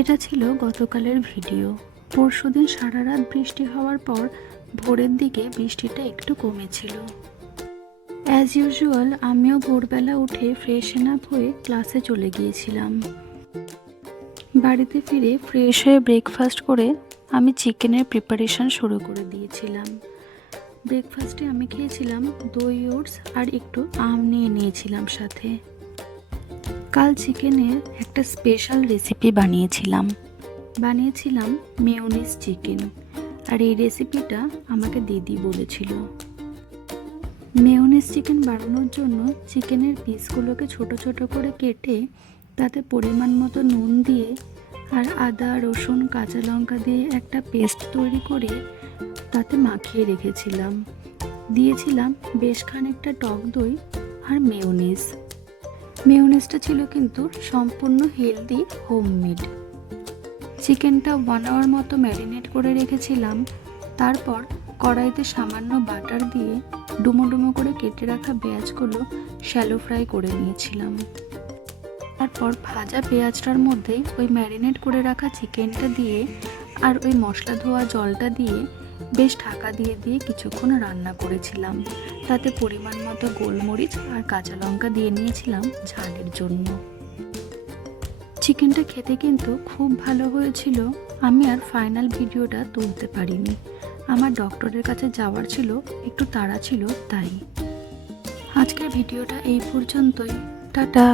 এটা ছিল গতকালের ভিডিও। পরশুদিন সারা রাত বৃষ্টি হওয়ার পর ভোরের দিকে বৃষ্টিটা একটু কমেছিল। অ্যাজ ইউজুয়াল আমিও ভোরবেলা উঠে ফ্রেশন আপ হয়ে ক্লাসে চলে গিয়েছিলাম। বাড়িতে ফিরে ফ্রেশ হয়ে ব্রেকফাস্ট করে আমি চিকেনের প্রিপারেশন শুরু করে দিয়েছিলাম। ব্রেকফাস্টে আমি খেয়েছিলাম দই ওটস আর একটু আম নিয়ে নিয়েছিলাম সাথে। কাল চিকেনের একটা স্পেশাল রেসিপি বানিয়েছিলাম মেয়োনিজ চিকেন, আর এই রেসিপিটা আমাকে দিদি বলেছিল। মেয়োনিজ চিকেন বানানোর জন্য চিকেনের পিসগুলোকে ছোট ছোট করে কেটে তাতে পরিমাণ মতো নুন দিয়ে আর আদা রসুন কাঁচা লঙ্কা দিয়ে একটা পেস্ট তৈরি করে তাতে মাখিয়ে রেখেছিলাম। দিয়েছিলাম বেশ খানিকটা টক দই আর মেয়োনিজটা ছিল কিন্তু সম্পূর্ণ হেলদি হোমমেড। চিকেনটা 1 আওয়ার মতো ম্যারিনেট করে রেখেছিলাম। তারপর কড়াইতে সামান্য বাটার দিয়ে ডুমো ডুমো করে কেটে রাখা পেঁয়াজগুলো শ্যালো ফ্রাই করে নিয়েছিলাম। তারপর ভাজা পেঁয়াজটার মধ্যে ওই ম্যারিনেট করে রাখা চিকেনটা দিয়ে আর ওই মশলা ধোয়া জলটা দিয়ে বেশ ঢাকা দিয়ে কিছুক্ষণ রান্না করেছিলাম। তাতে পরিমাণ মতো গোলমরিচ আর কাঁচা লঙ্কা দিয়ে নিয়েছিলাম ঝালের জন্য। চিকেনটা খেতে কিন্তু খুব ভালো হয়েছিল। আমি আর ফাইনাল ভিডিওটা তুলতে পারিনি, আমার ডক্টরের কাছে যাওয়ার ছিল, একটু তাড়া ছিল তাই। আজকের ভিডিওটা এই পর্যন্তই। টাটা।